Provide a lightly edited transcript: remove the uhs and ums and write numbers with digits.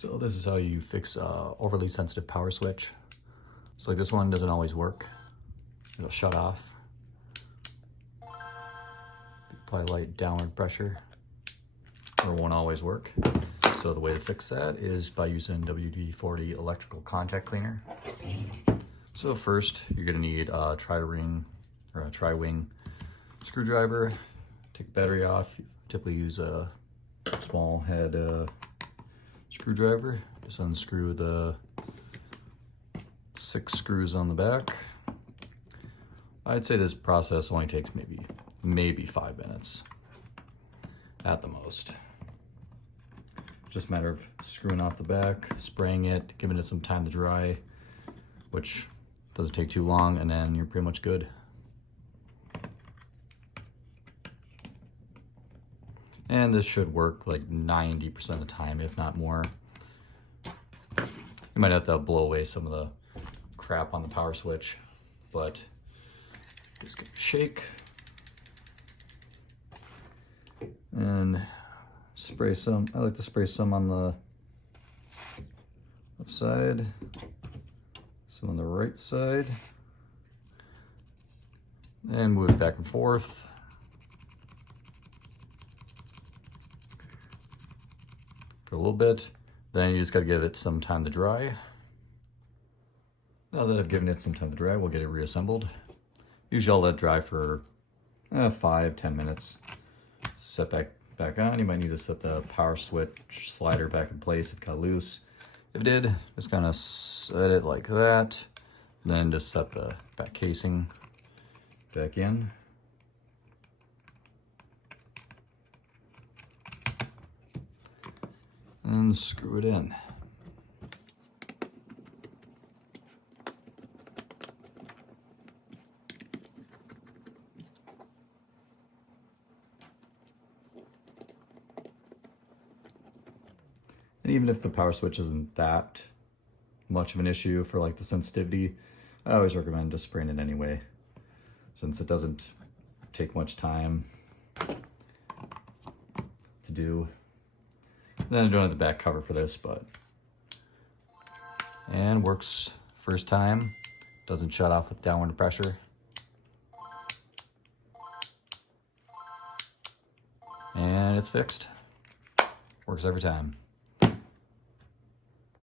So this is how you fix overly sensitive power switch. So like this one doesn't always work. It'll shut off. Apply light downward pressure, or it won't always work. So the way to fix that is by using WD-40 electrical contact cleaner. So first you're gonna need a tri-ring or a tri-wing screwdriver. Take the battery off. You typically use a small head screwdriver. Just unscrew the 6 screws on the back. I'd say this process only takes maybe 5 minutes at the most. Just a matter of screwing off the back, spraying it, giving it some time to dry, which doesn't take too long, and then you're pretty much good. And this should work like 90% of the time, if not more. You might have to blow away some of the crap on the power switch, but just give it a shake and spray some. I like to spray some on the left side, some on the right side, and move it back and forth. For a little bit, then you just got to give it some time to dry. Now that I've given it some time to dry, we'll get it reassembled. Usually I'll let it dry for 5-10 minutes. Set back on. You might need to set the power switch slider back in place if it got loose. If it did, just kind of set it like that. Then just set the back casing back in. And screw it in. And even if the power switch isn't that much of an issue for like the sensitivity, I always recommend just spraying it anyway, since it doesn't take much time to do. Then I don't have the back cover for this, and works first time. Doesn't shut off with downward pressure. And it's fixed. Works every time.